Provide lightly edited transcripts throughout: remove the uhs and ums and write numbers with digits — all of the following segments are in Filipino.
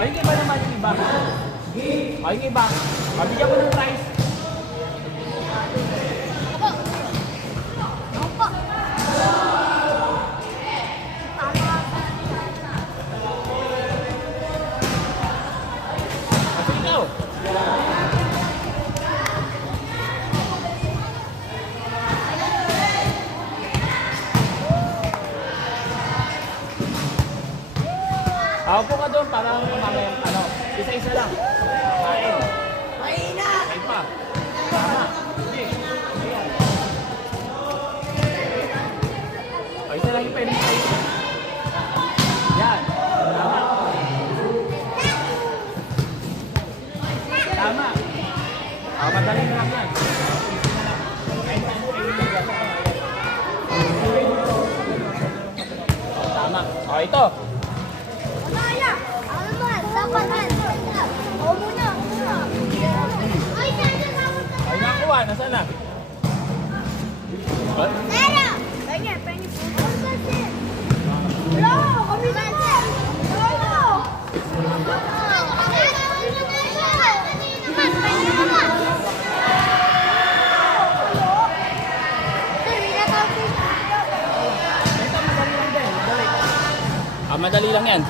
O yung iba naman yung iba. O yung iba. Mabigyan ko ng price. Kasi ikaw. Ako ka doon para mamaya ano, isa-isa lang. Kain. Mahina! Kain pa. Tama. Sige. Ayan. O, isa lang yung pwede kain. Yan. Tama. Tama. O, madali na lang yan. Kain pa. O, tama. O, ito. Kaya! Ano ba? Dapat na! O muna! Ay, Ay, nakuha. Nasaan na? What? Tara! Pengi po. Wala! Kami na ba? Wala! Madali lang yan.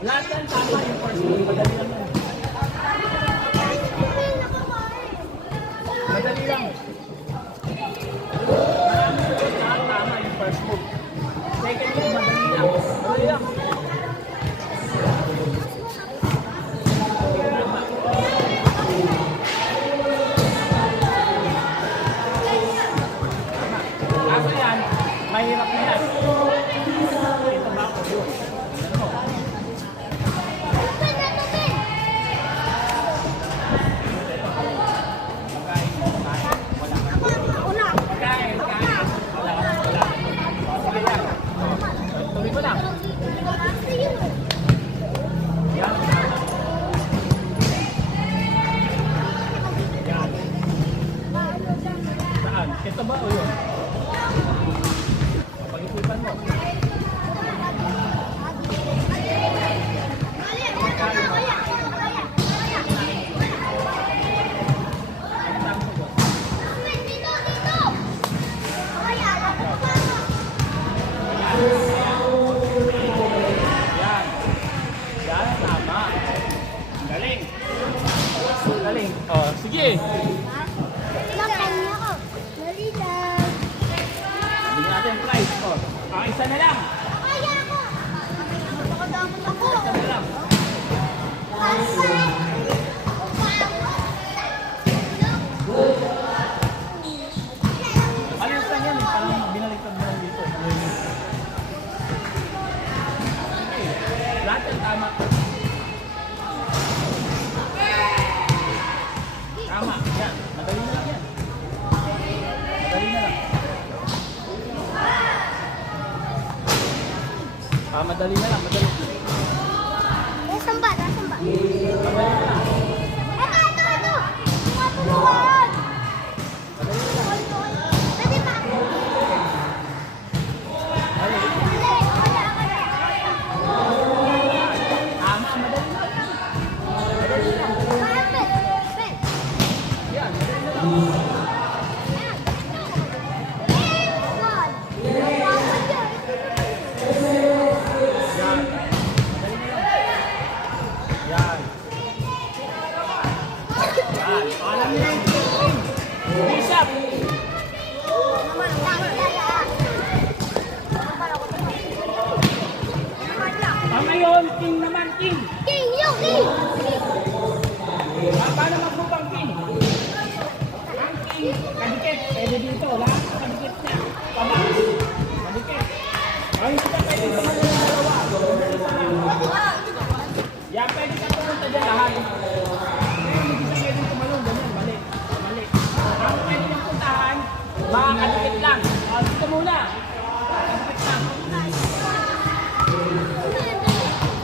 Lahat yan tama yung first one. Madali lang yan. Madali lang. Lahat tama yung first move. Second move, madali lang. Madali lang. Kaso yan, mahirap na yan. Ito ba ako yun? Tuloy mo lang. Yan. Yan. Saan? Ito ba o yun? Pag-isipan mo. Yan. Yan, tama. Galing. Galing. Oh, sige. Bigyan natin price. Oh, isa na lang. Isa na lang. Alis lang yan. Parang binaliktad mo lang dito. Lahat yan tama. Tama. Yan. Madali na lang yan. Madali na lang. Madali na lang. Madali. Nasaan ba? Madali na lang. Ito! Matulungan! Pwede ba? Tama. Madali na lang. Madali na lang. Yan. Madali na lang. Yan. Yan. Alam niyo lang. Bishop. Ngayon, king naman, king. King! Yung king! Paano magbubang king? Ang king, kadikit. pwede dito. Lahat kadikit niya. Tama. Kadikit. Ay, hindi ka pwede tumalon ng dalawa. Yan, pwede ka pumunta dyan lahat. Ngayon, hindi ka pwede tumalon. Ganyan, mali. Mali. Ang pwede niyang puntahan, makakadikit lang. Dito muna. Kadikit lang.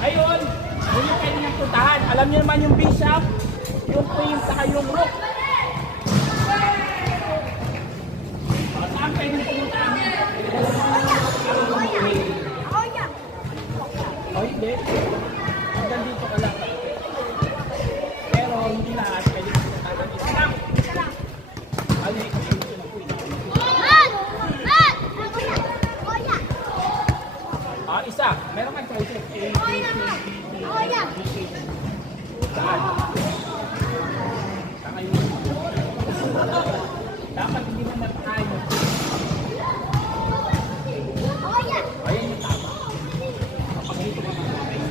Ngayon, yun yung pwede niyang puntahan. Alam niyo naman yung bishop, yung queen, saka yung rook. Saan pwede pumuntahan? Oh, hindi. Hanggang dito ka lang. Pero hindi lahat pwede pumuntahan. Isa lang. Isa lang. Mali. Isa. Meron kang choices. Saan? Saan kayo? Dapat hindi mo napakain. Ayun yung tama. Kapag dito ka makakain.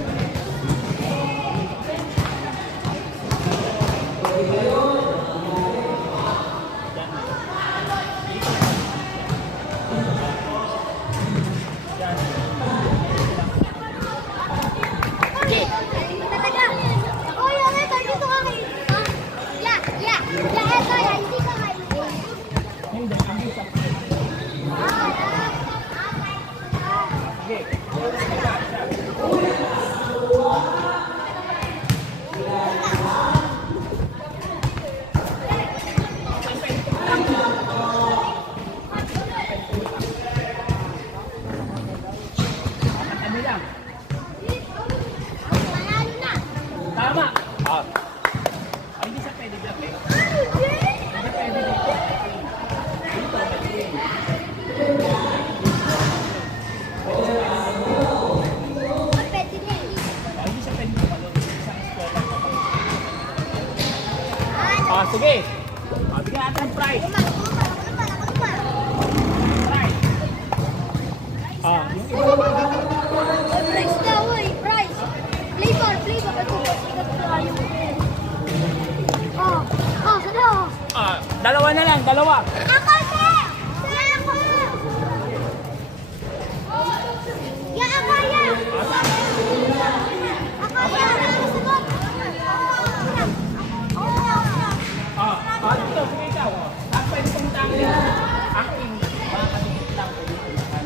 Hindi, ang isa. Sige. Ano lang? Tama. Ay, hindi siya pwede dyan. Hindi pwede dito. Dito, pwede. Hindi siya pwede tumalon. Isang eskwela. Sige. Bigyan natin ang prize. Prize. Yung iba naman. Price daw eh, price. Flavor. Ito po, sikat na yung ano? Dalawa na lang, dalawa. Ako na! Ako! Ya, ako ya! Ako ya! Dito, sige ikaw. Saan pwede pumuntahan din? Aking, mga kadikit lang pwede pumuntahan.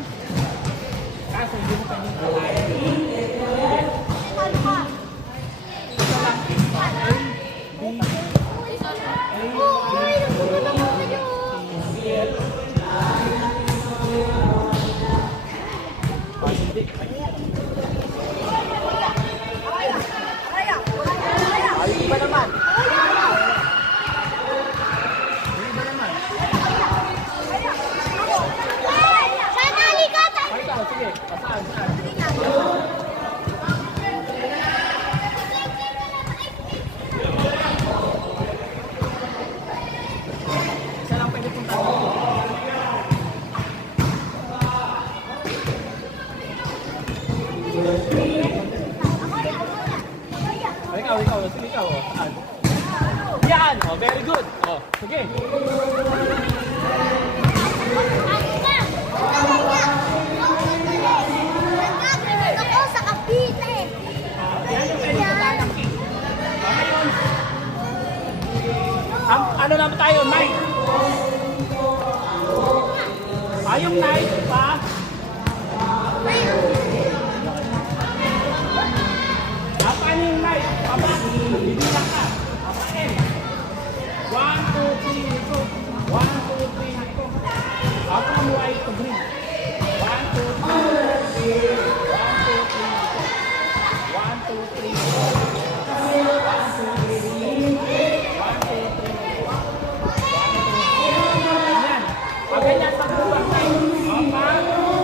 Kaso hindi mo pwede pumuntahan. Ano ka? Ito lang. Uy, nagugulat ako sa'yo. Hindi. Ayun ba naman? Saan nalikat? Ay, ikaw, sige. Saan? Isa lang pwede puntahan. Ikaw. Sige, ikaw. Saan? Yan! Very good. Sige. Ako sa Cavite. Yan yung pwede puntahan ng king. Ngayon, ano naman tayo? Knight. Yung knight pa. Paano yung knight? Papa, bibilang ka. Papain. 1, 2, 3, go. 1, 2, 3, go. Ako mo ay to green. 1, 2, 3. 1, 2, 3, go. 1, 2, 3. 1, 2, 3. 1, 2, 3. 1, 2, 3. Ganyan. Pag ganyan, pag buwag tayo.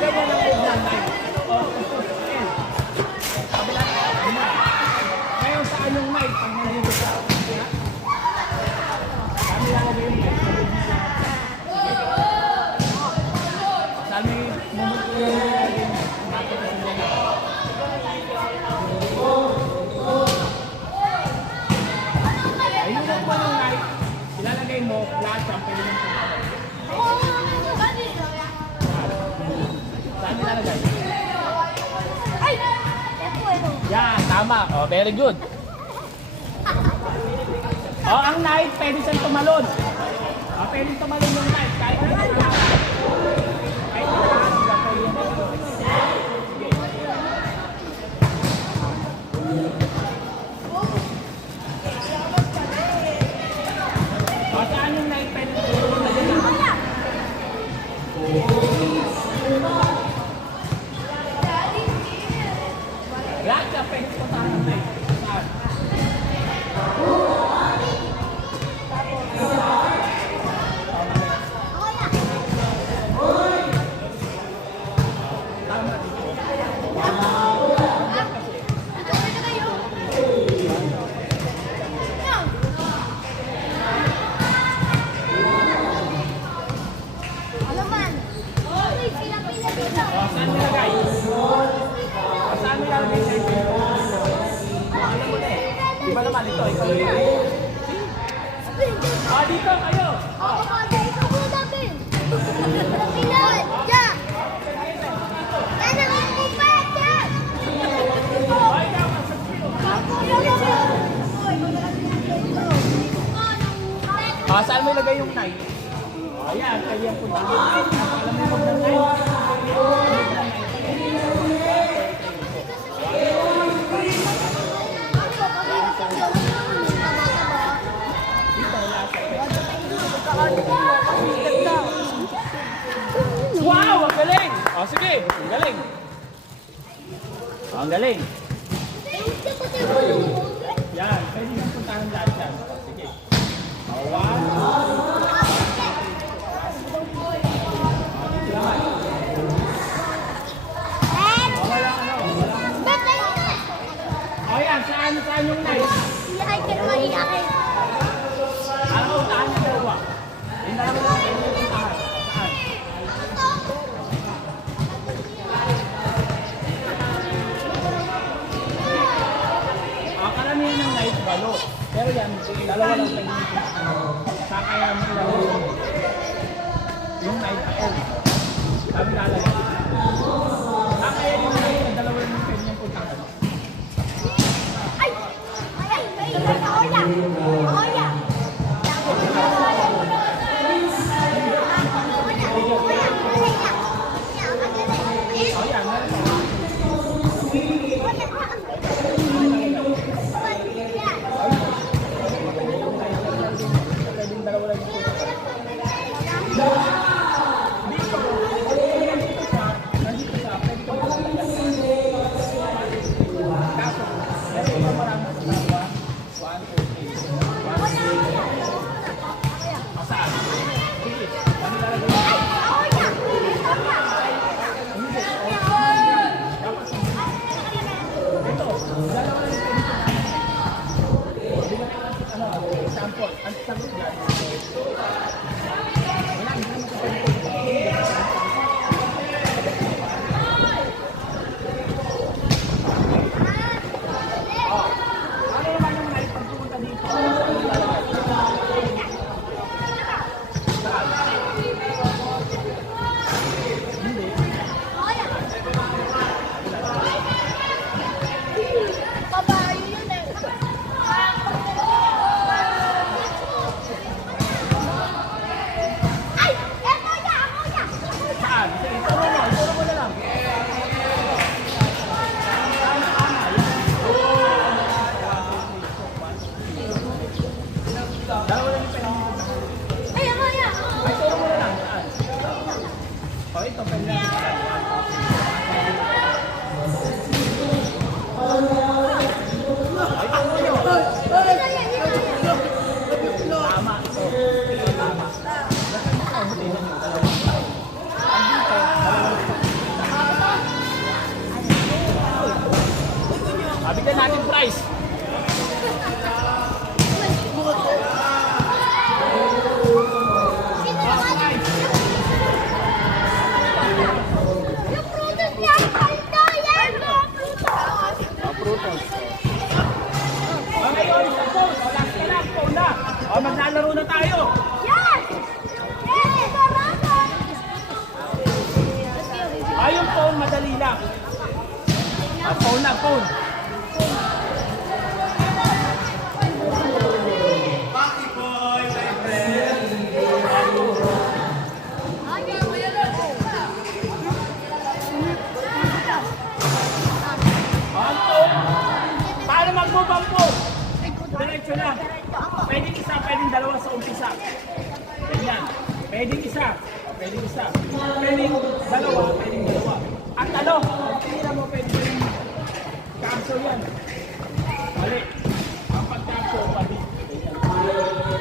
ganyan ang move ng knife. O, N. Kabila tayo. Ngayon, saan yung knife? Pag nandito ka. Ha? Saan nilalagay yung knife? Saan may mumot yung nilalagay yung knife? Bakit yung nilalagay? Ayun ang pa ng knife. Ilalagay mo, flat ang pwede ng saan nilalagay? Ay! Ito, ito. Yan, tama. Oh, very good. Oh, ang knife, pwede siyang tumalon. Oh, pwede tumalon yung knife. Kahit na lang. Kahit na lang. Oh, saan yung knife pwede tumalon? Lahat siya pwede puntahan ng knife. Saan? Tama dito. Oh, saan nilagay? Oh, saan nilagay sa ito? Alam mo na eh. Iba naman ito. Ikaw yun. Ah, dito kayo. Oh, ikaw. Ah, saan mo ilagay yung knife? Oh, ayan. Kaya yung punta. Alam mo ng knife? Wow! Ang galing! Oh, sige. Ang galing. Oh, ang galing. Yan. Pwede nang puntahan lahat yan. Oh, sige. Oh, one. O yan, saan yung knife? Ano ko tahan ng dalawa? Yung dalawa lang kayo yung tahan. Saan? Karamihan ng knife balo. Pero yan, dalawa lang kayo yung tahan. Kaya mo yung knife L. Sabi lalagay. Kaya yung knife, dalawa lang yung pwede niyang puntahan. Price. Yung prutas niya, paldo yan! Prutas. O ngayon, sa phone. O last ka lang, phone na. O maglalaro na tayo. Yes! Yes! Barakan! Yung phone, madali lang. Phone na, phone. Ang phone. Paano mag-move ang phone? Diretso lang. Pwedeng isa, pwedeng dalawa sa umpisa. Ganyan. Pwedeng isa. Pwedeng isa. Pwedeng dalawa, pwedeng dalawa. At ano, tira mo pwedeng capsule yan. Mali. Ang pag-capsule, mali.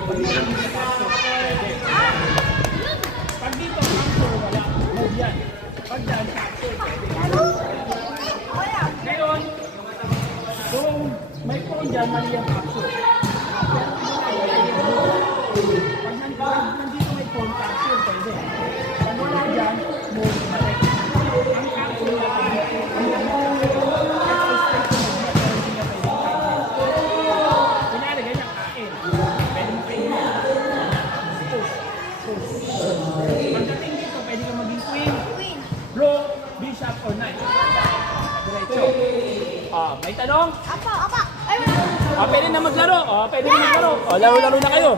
Pag dito capsule, pwede. Pag dito capsule, wala. Move yan. Pag dyan, capsule, pwede. Ngayon, kung may phone dyan, mali ang capsule. Pag nandito may phone, capsule, pwede. Pag wala dyan, move, mali. Ang capsule lang, kunyari, ganyan, kain. Pwede mo kainin. Push. Pagdating dito, pwede ka maging queen, rook, bishop, or knight. Diretso. May tanong? Apa? Ay, wala. Pwede na maglaro. Pwede na maglaro. Laro-laro na kayo.